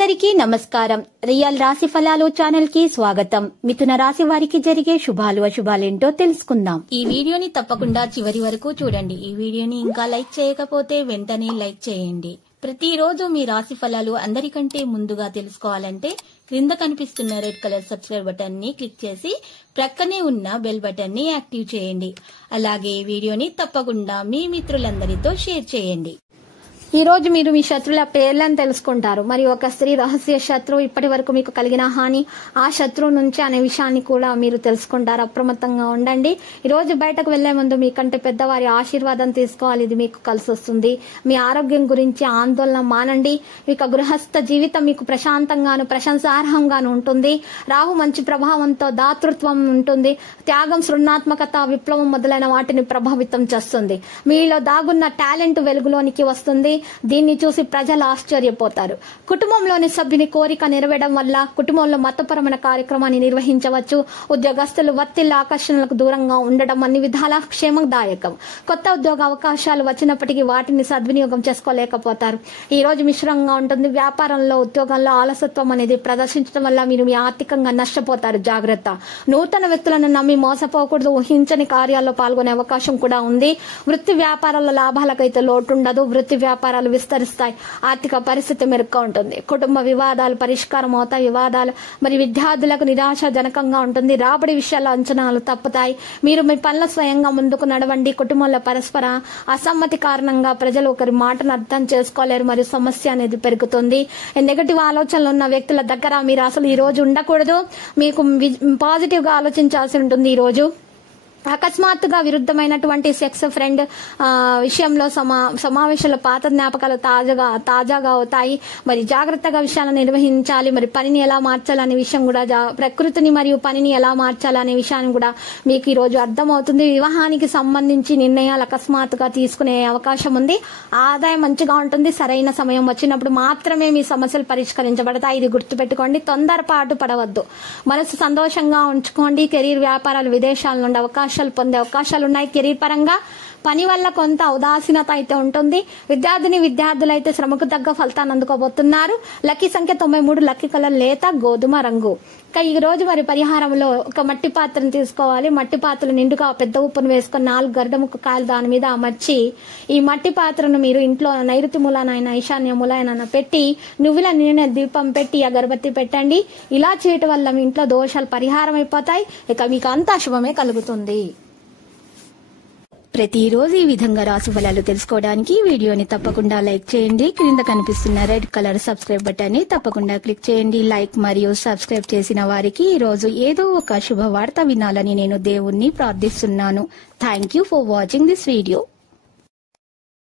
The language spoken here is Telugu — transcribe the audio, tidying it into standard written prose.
అందరికీ నమస్కారం. రియల్ రాశి ఫలాలు ఛానల్ కి స్వాగతం. మిథున రాశి వారికి జరిగే శుభాలు అశుభాలేంటో తెలుసుకుందాం. ఈ వీడియోని తప్పకుండా చివరి వరకు చూడండి. ఈ వీడియోని ఇంకా లైక్ చేయకపోతే వెంటనే లైక్ చేయండి. ప్రతిరోజు మీ రాశి ఫలాలు అందరికంటే ముందుగా తెలుసుకోవాలంటే క్రింద కనిపిస్తున్న రెడ్ కలర్ సబ్స్క్రైబ్ బటన్ ని క్లిక్ చేసి ప్రక్కనే ఉన్న బెల్ బటన్ ని యాక్టివ్ చేయండి. అలాగే ఈ వీడియోని తప్పకుండా మీ మిత్రులందరితో షేర్ చేయండి. ఈ రోజు మీరు మీ శత్రువుల పేర్లను తెలుసుకుంటారు. మరి ఒక స్త్రీ రహస్య శత్రువు ఇప్పటి వరకు మీకు కలిగిన హాని ఆ శత్రువు నుంచి అనే విషయాన్ని కూడా మీరు తెలుసుకుంటారు. అప్రమత్తంగా ఉండండి. ఈ రోజు బయటకు వెళ్లే ముందు మీకంటే పెద్దవారి ఆశీర్వాదం తీసుకోవాలి. ఇది మీకు కలిసి వస్తుంది. మీ ఆరోగ్యం గురించి ఆందోళన మానండి. ఇక గృహస్థ జీవితం మీకు ప్రశాంతంగాను ప్రశంసార్హంగాను ఉంటుంది. రాహు మంచి ప్రభావంతో దాతృత్వం ఉంటుంది. త్యాగం, సృజనాత్మకత, విప్లవం మొదలైన వాటిని ప్రభావితం చేస్తుంది. మీలో దాగున్న టాలెంట్ వెలుగులోనికి వస్తుంది. దీన్ని చూసి ప్రజలు ఆశ్చర్యపోతారు. కుటుంబంలోని సభ్యుని కోరిక నెరవేరడం వల్ల కుటుంబంలో మతపరమైన కార్యక్రమాన్ని నిర్వహించవచ్చు. ఉద్యోగస్తులు ఒత్తిళ్ల ఆకర్షణలకు దూరంగా ఉండడం అన్ని విధాలా క్షేమదాయకం. కొత్త ఉద్యోగ అవకాశాలు వచ్చినప్పటికీ వాటిని సద్వినియోగం చేసుకోలేకపోతారు. ఈ రోజు మిశ్రంగా ఉంటుంది. వ్యాపారంలో, ఉద్యోగంలో ఆలసత్వం అనేది ప్రదర్శించడం వల్ల మీరు మీ ఆర్థికంగా నష్టపోతారు. జాగ్రత్త. నూతన వ్యక్తులను నమ్మి మోసపోకూడదు. ఊహించని కార్యాల్లో పాల్గొనే అవకాశం కూడా ఉంది. వృత్తి వ్యాపారాల లాభాలకైతే లోటుండదు. వృత్తి వ్యాపారాలు విస్తరిస్తాయి. ఆర్థిక పరిస్థితి మెరుగ్గా ఉంటుంది. కుటుంబ వివాదాలు పరిష్కారం అవుతాయి. వివాదాలు మరి విద్యార్థులకు నిరాశాజనకంగా ఉంటుంది. రాబడి విషయాల్లో అంచనాలు తప్పుతాయి. మీరు మీ పనుల స్వయంగా ముందుకు నడవండి. కుటుంబంలో పరస్పర అసమ్మతి కారణంగా ప్రజలు ఒకరి మాటను అర్థం చేసుకోలేరు. మరియు సమస్య అనేది పెరుగుతుంది. నెగటివ్ ఆలోచనలు ఉన్న వ్యక్తుల దగ్గర మీరు అసలు ఈ రోజు ఉండకూడదు. మీకు పాజిటివ్ గా ఆలోచించాల్సి ఉంటుంది. ఈ రోజు అకస్మాత్తుగా విరుద్ధమైనటువంటి సెక్స్ ఫ్రెండ్ విషయంలో సమావేశాల పాత జ్ఞాపకాలు తాజాగా అవుతాయి. మరి జాగ్రత్తగా విషయాలను నిర్వహించాలి. మరి పనిని ఎలా మార్చాలనే విషయం కూడా ప్రకృతిని మరియు పనిని ఎలా మార్చాలనే విషయాన్ని కూడా మీకు ఈ రోజు అర్థమవుతుంది. వివాహానికి సంబంధించి నిర్ణయాలు అకస్మాత్తుగా తీసుకునే అవకాశం ఉంది. ఆదాయం మంచిగా ఉంటుంది. సరైన సమయం వచ్చినప్పుడు మాత్రమే మీ సమస్యలు పరిష్కరించబడతాయి. ఇది గుర్తుపెట్టుకోండి. తొందరపాటు పడవద్దు. మనసు సంతోషంగా ఉంచుకోండి. కెరీర్, వ్యాపారాలు, విదేశాల నుండి అవకాశాలు పొందే అవకాశాలు ఉన్నాయి. కెరీర్ పరంగా పని వల్ల కొంత ఉదాసీనత అయితే ఉంటుంది. విద్యార్థులు అయితే శ్రమకు తగ్గ ఫలితాన్ని అందుకోబోతున్నారు. లక్కీ సంఖ్య 93. లక్కీ కలర్ లేత గోధుమ రంగు. ఇక ఈ రోజు మరి పరిహారంలో ఒక మట్టి పాత్రను తీసుకోవాలి. మట్టి పాత్రలు నిండుగా పెద్ద ఉప్పును వేసుకొని 4 గరిటెముక్క కాయలు దాని మీద అమర్చి ఈ మట్టి పాత్రను మీరు ఇంట్లో నైరుతి మూలానైనా ఈశాన్య మూలానైనా పెట్టి నువ్వుల నూనె దీపం పెట్టి అగరబత్తి పెట్టండి. ఇలా చేయటం వల్ల మీ ఇంట్లో దోషాలు పరిహారం అయిపోతాయి. ఇక మీకు అంతా శుభమే కలుగుతుంది. ప్రతిరోజు ఈ విధంగా రాశి ఫలాలు తెలుసుకోవడానికి వీడియోని తప్పకుండా లైక్ చేయండి. క్రింద కనిపిస్తున్న రెడ్ కలర్ సబ్స్క్రైబ్ బటన్ ని తప్పకుండా క్లిక్ చేయండి. లైక్ మరియు సబ్స్క్రైబ్ చేసిన వారికి ఈ రోజు ఏదో ఒక శుభవార్త వినాలని నేను దేవుణ్ణి ప్రార్థిస్తున్నాను. Thank you for watching this video.